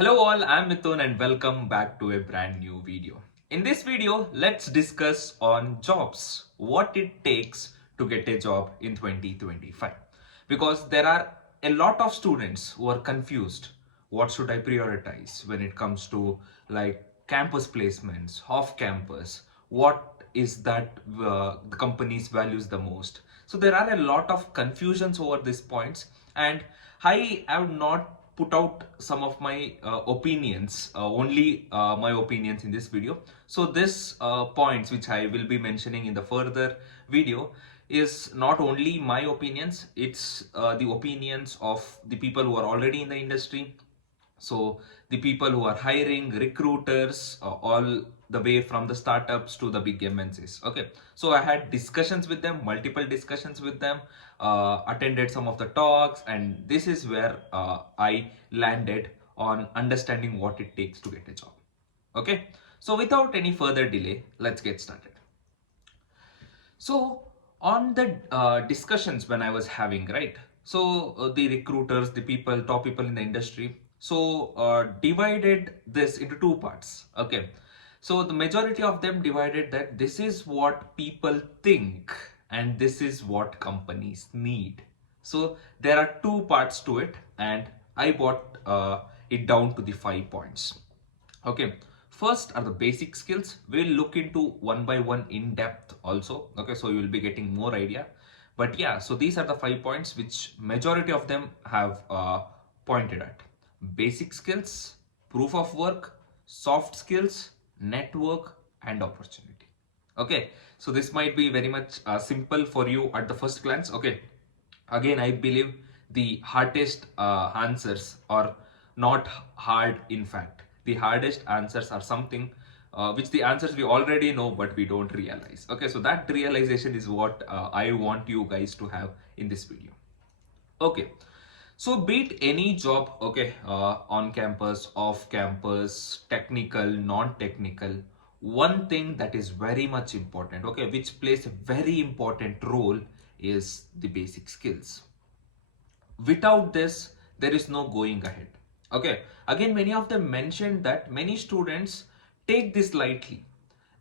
Hello all, I'm Mithun and welcome back to a brand new video. In this video, let's discuss on jobs, what it takes to get a job in 2025. Because there are a lot of students who are confused. What should I prioritize when it comes to like campus placements, off campus? What is that the companies values the most? So there are a lot of confusions over these points, and I have not put out some of my opinions, only my opinions in this video. So this points which I will be mentioning in the further video is not only my opinions, it's the opinions of the people who are already in the industry. So the people who are hiring, recruiters, all the way from the startups to the big MNCs. Okay, so I had discussions with them, multiple discussions with them, attended some of the talks, and this is where I landed on understanding what it takes to get a job. Okay, so without any further delay, let's get started. So on the discussions when I was having, right? So the recruiters, the people, top people in the industry, so divided this into two parts. Okay. So the majority of them divided that this is what people think and this is what companies need. So there are two parts to it, and I brought it down to the 5 points. Okay, first are the basic skills. We'll look into one by one in depth also. Okay, so you will be getting more idea. But yeah, so these are the 5 points which majority of them have pointed at: basic skills, proof of work, soft skills, network, and opportunity. Okay, so this might be very much simple for you at the first glance. Okay, again, I believe the hardest answers are not hard. In fact, the hardest answers are something which the answers we already know but we don't realize. Okay, so that realization is what I want you guys to have in this video. Okay, so beat any job, okay, on campus, off campus, technical, non-technical, one thing that is very much important, okay, which plays a very important role is the basic skills. Without this, there is no going ahead. Okay, again, many of them mentioned that many students take this lightly.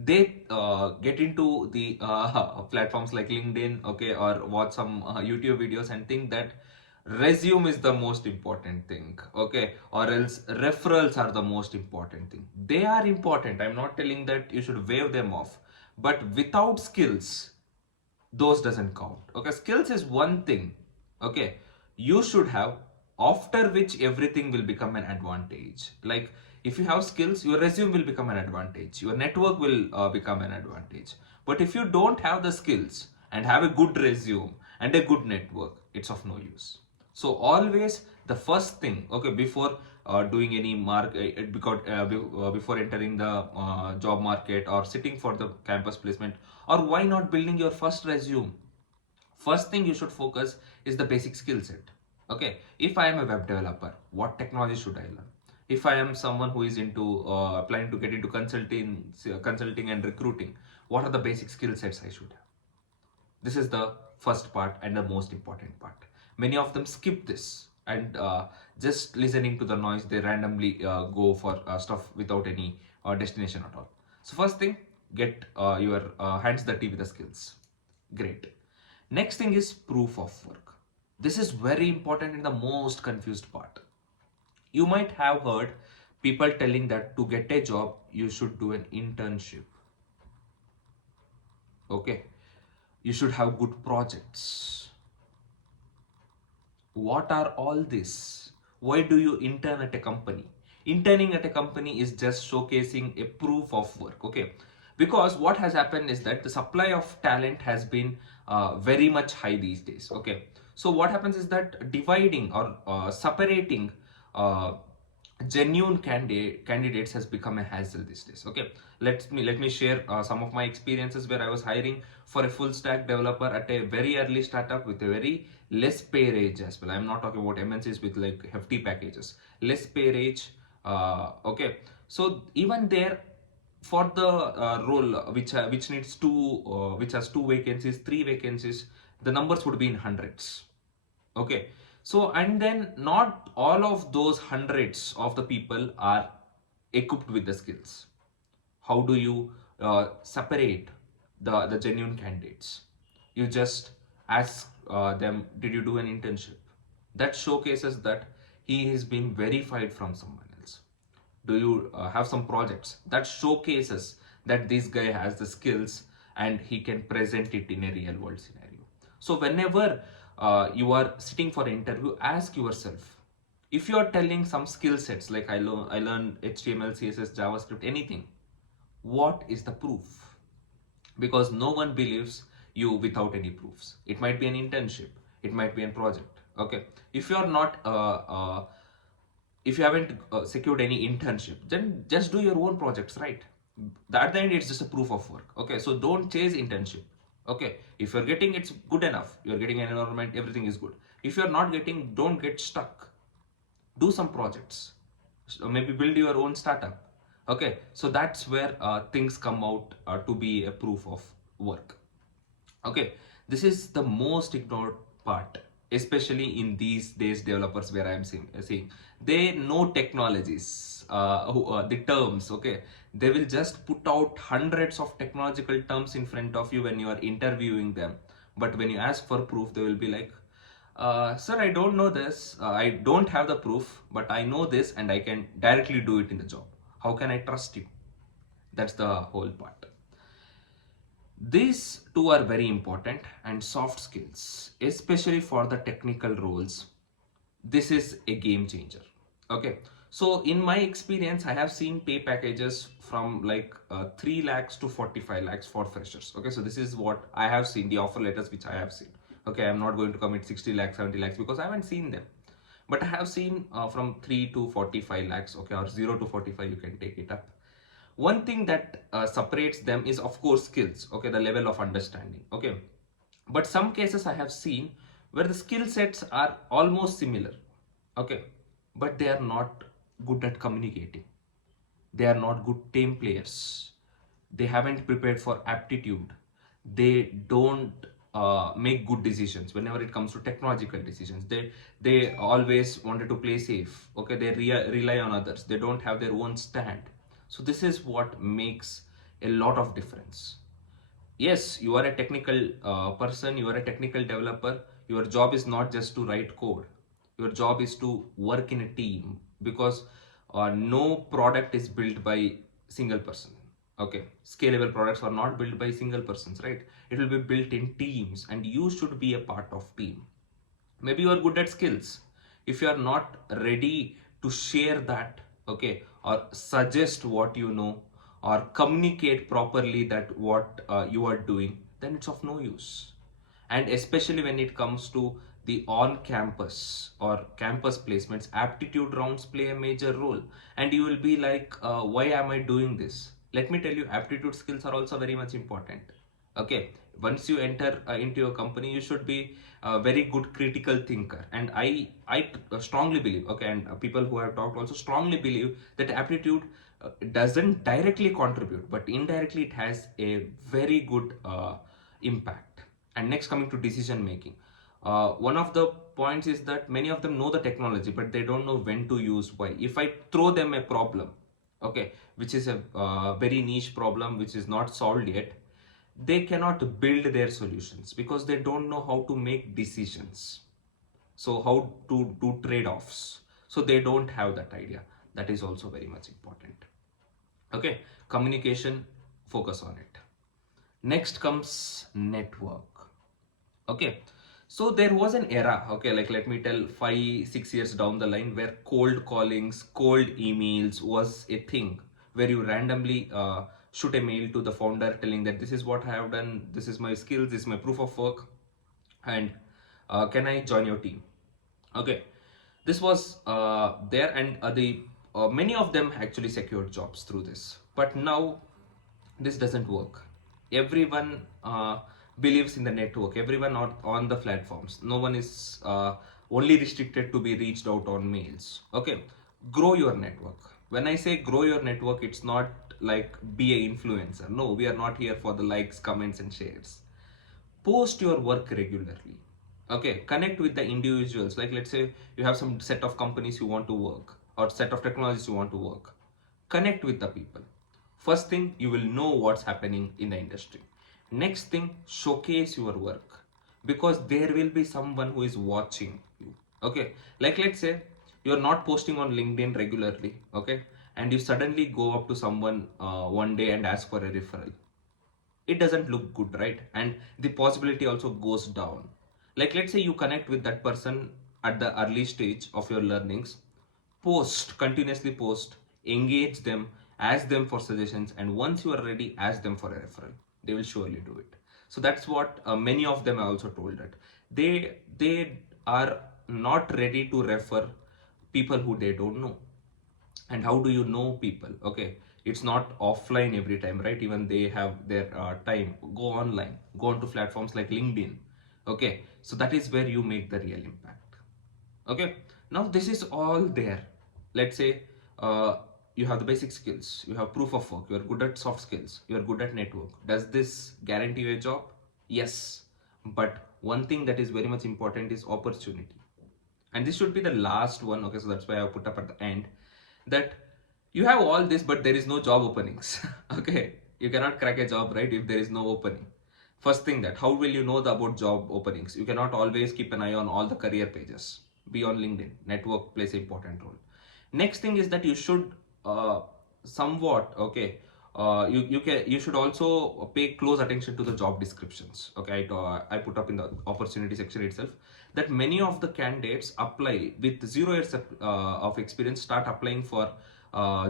They get into the platforms like LinkedIn, okay, or watch some YouTube videos and think that resume is the most important thing, okay, or else referrals are the most important thing. They are important. I'm not telling that you should wave them off, but without skills, those doesn't count. Okay, skills is one thing, okay, you should have, after which everything will become an advantage. Like if you have skills, your resume will become an advantage, your network will become an advantage. But if you don't have the skills and have a good resume and a good network, it's of no use. So always the first thing, okay, before doing any before entering the job market or sitting for the campus placement, or why not building your first resume, first thing you should focus is the basic skill set. Okay, if I am a web developer, what technology should I learn? If I am someone who is into planning to get into consulting and recruiting, what are the basic skill sets I should have? This is the first part and the most important part. Many of them skip this and just listening to the noise, they randomly go for stuff without any destination at all. So first thing, get your hands dirty with the skills. Great. Next thing is proof of work. This is very important and the most confused part. You might have heard people telling that to get a job, you should do an internship. Okay. You should have good projects. What are all this? Why do you intern at a company? Interning at a company is just showcasing a proof of work, okay? Because what has happened is that the supply of talent has been very much high these days, okay? So what happens is that dividing or separating uh, genuine candidates has become a hassle these days. Okay, let me share some of my experiences where I was hiring for a full stack developer at a very early startup with a very less pay range as well. I'm not talking about MNCs with like hefty packages, less pay range. Okay, so even there, for the role which needs two which has two vacancies, three vacancies, the numbers would be in hundreds. Okay, So, and then not all of those hundreds of the people are equipped with the skills. How do you separate the genuine candidates? You just ask them, did you do an internship? That showcases that he has been verified from someone else. Do you have some projects? That showcases that this guy has the skills and he can present it in a real world scenario. So whenever you are sitting for an interview, ask yourself, if you are telling some skill sets like I learned HTML, CSS, JavaScript, anything, what is the proof? Because no one believes you without any proofs. It might be an internship, it might be a project. Okay, if you are not if you haven't secured any internship, then just do your own projects, right? At the end it's just a proof of work. Okay, so don't chase internship. Okay, if you're getting, it's good enough, you're getting an environment, everything is good. If you're not getting, don't get stuck. Do some projects. So maybe build your own startup. Okay, so that's where things come out to be a proof of work. Okay, this is the most ignored part, especially in these days developers, where I'm seeing they know technologies, the terms. Okay, they will just put out hundreds of technological terms in front of you when you are interviewing them, but when you ask for proof, they will be like, sir, I don't know this. I don't have the proof, but I know this and I can directly do it in the job. How can I trust you? That's the whole part. These two are very important, and soft skills, especially for the technical roles, this is a game changer. Okay, so in my experience, I have seen pay packages from like 3 lakhs to 45 lakhs for freshers. Okay, so this is what I have seen, the offer letters which I have seen. Okay, I'm not going to commit 60 lakhs, 70 lakhs because I haven't seen them. But I have seen from 3 to 45 lakhs, okay, or 0 to 45, you can take it up. One thing that separates them is, of course, skills, okay, the level of understanding, okay. But some cases I have seen where the skill sets are almost similar, okay, but they are not good at communicating. They are not good team players. They haven't prepared for aptitude. They don't make good decisions whenever it comes to technological decisions. They always wanted to play safe. Okay, they rely on others. They don't have their own stand. So this is what makes a lot of difference. Yes, you are a technical person, you are a technical developer. Your job is not just to write code. Your job is to work in a team, because no product is built by single person. Okay, scalable products are not built by single persons, right? It will be built in teams, and you should be a part of team. Maybe you are good at skills. If you are not ready to share that, okay, or suggest what you know, or communicate properly that what you are doing, then it's of no use. And especially when it comes to the on campus or campus placements, aptitude rounds play a major role. And you will be like, why am I doing this? Let me tell you, aptitude skills are also very much important. Okay, once you enter into your company, you should be a very good critical thinker. And I strongly believe, okay, and people who have talked also strongly believe that aptitude doesn't directly contribute, but indirectly it has a very good impact. And next, coming to decision making, one of the points is that many of them know the technology, but they don't know when to use why. If I throw them a problem, okay, which is a very niche problem which is not solved yet, they cannot build their solutions because they don't know how to make decisions. So how to do trade-offs, so they don't have that idea. That is also very much important. Okay, communication, focus on it. Next comes network. Okay, so there was an era, okay, like let me tell, 5 6 years down the line, where cold callings, cold emails was a thing, where you randomly shoot a mail to the founder telling that this is what I have done, this is my skills, this is my proof of work, and can I join your team? Okay, this was there, and the many of them actually secured jobs through this. But now this doesn't work. Everyone believes in the network. Everyone on the platforms. No one is only restricted to be reached out on mails. Okay, grow your network. When I say grow your network, it's not like be a influencer. No, we are not here for the likes, comments, and shares. Post your work regularly. Okay, connect with the individuals. Like let's say you have some set of companies you want to work, or set of technologies you want to work. Connect with the people. First thing, you will know what's happening in the industry. Next thing, showcase your work, because there will be someone who is watching you. Okay, like let's say you're not posting on LinkedIn regularly, okay, and you suddenly go up to someone one day and ask for a referral. It doesn't look good, right? And the possibility also goes down. Like let's say you connect with that person at the early stage of your learnings, post, continuously post, engage them, ask them for suggestions, and once you are ready, ask them for a referral. They will surely do it. So that's what many of them are also told, that they are not ready to refer people who they don't know. And how do you know people? Okay, it's not offline every time, right? Even they have their time, go online, go onto platforms like LinkedIn. Okay, so that is where you make the real impact. Okay, now this is all there. Let's say you have the basic skills, you have proof of work, you are good at soft skills, you are good at network. Does this guarantee you a job? Yes, but one thing that is very much important is opportunity. And this should be the last one. Okay, so that's why I put up at the end that you have all this but there is no job openings. Okay, you cannot crack a job, right, if there is no opening. First thing, that how will you know about job openings? You cannot always keep an eye on all the career pages. Be on LinkedIn. Network plays an important role. Next thing is that you should somewhat, okay, you should also pay close attention to the job descriptions. Okay, I put up in the opportunity section itself that many of the candidates apply with 0 years of experience, start applying for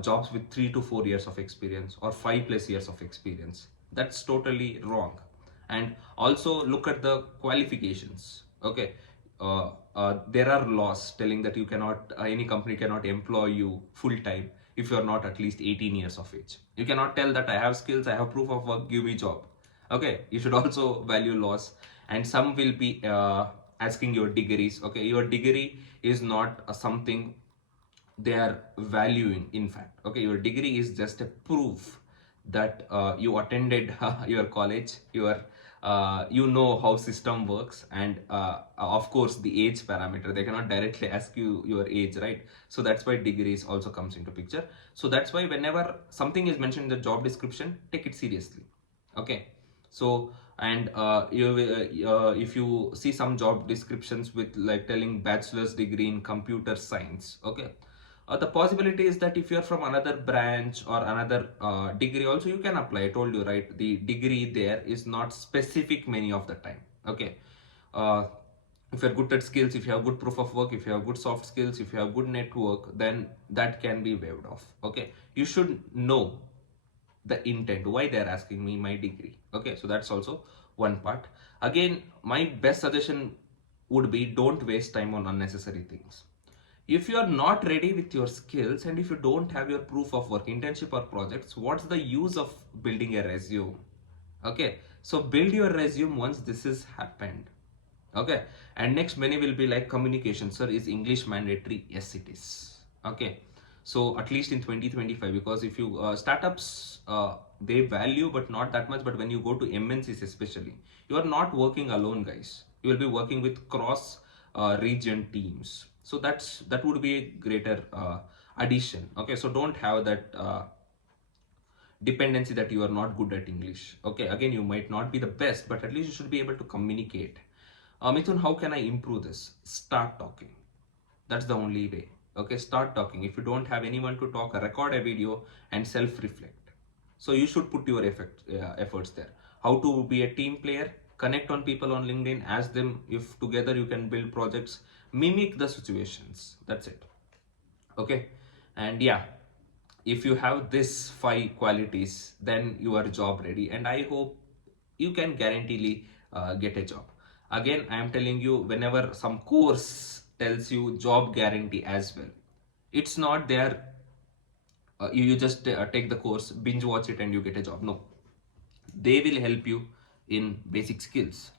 jobs with 3 to 4 years of experience or 5 plus years of experience. That's totally wrong. And also look at the qualifications. Okay, there are laws telling that you cannot, any company cannot employ you full time if you are not at least 18 years of age. You cannot tell that I have skills, I have proof of work, give me job. Okay, you should also value laws. And some will be asking your degrees. Okay, your degree is not something they are valuing, in fact. Okay, your degree is just a proof that you attended your college, you know how system works, and of course the age parameter. They cannot directly ask you your age, right? So that's why degrees also comes into picture. So that's why whenever something is mentioned in the job description, take it seriously. Okay, so and if you see some job descriptions with like telling bachelor's degree in computer science, okay, the possibility is that if you're from another branch or another degree also, you can apply. I told you, right? The degree there is not specific many of the time. Okay, uh, if you're good at skills, if you have good proof of work, if you have good soft skills, if you have good network, then that can be waived off. Okay, you should know the intent, why they're asking me my degree. Okay, so that's also one part. Again, my best suggestion would be, don't waste time on unnecessary things. If you are not ready with your skills and if you don't have your proof of work, internship or projects, what's the use of building a resume? Okay, so build your resume once this has happened. Okay, and next many will be like, communication, sir, is English mandatory? Yes, it is. Okay, so at least in 2025, because if you startups, they value but not that much. But when you go to MNCs especially, you are not working alone, guys. You will be working with cross region teams. So that would be a greater addition. Okay, so don't have that dependency that you are not good at English. Okay, again, you might not be the best, but at least you should be able to communicate. Mithun, how can I improve this? Start talking. That's the only way. Okay, start talking. If you don't have anyone to talk, record a video and self-reflect. So you should put your efforts there. How to be a team player? Connect on people on LinkedIn. Ask them if together you can build projects. Mimic the situations. That's it. Okay, and yeah, if you have this 5 qualities, then you are job ready, and I hope you can guaranteely get a job. Again, I am telling you, whenever some course tells you job guarantee as well, it's not there. You just take the course, binge watch it, and you get a job. No, they will help you in basic skills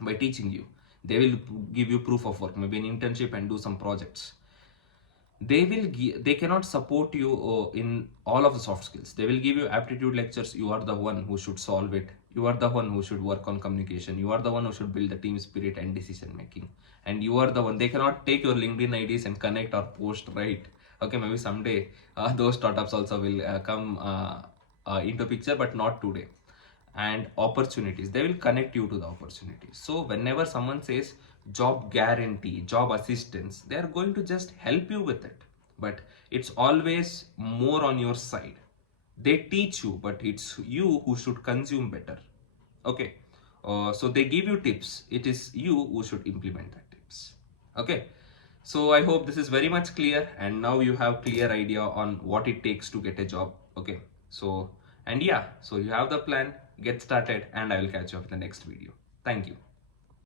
by teaching you. They will give you proof of work, maybe an internship, and do some projects. They cannot support you in all of the soft skills. They will give you aptitude lectures, you are the one who should solve it. You are the one who should work on communication. You are the one who should build the team spirit and decision making. And you are the one, they cannot take your LinkedIn IDs and connect or post, right? Okay, maybe someday those startups also will come into picture, but not today. And opportunities, they will connect you to the opportunities. So whenever someone says job guarantee, job assistance, they are going to just help you with it, but it's always more on your side. They teach you, but it's you who should consume better. Okay. So they give you tips, it is you who should implement that tips. Okay. So I hope this is very much clear, and now you have clear idea on what it takes to get a job. Okay. So, and yeah, so you have the plan, get started, and I will catch you up in the next video. Thank you.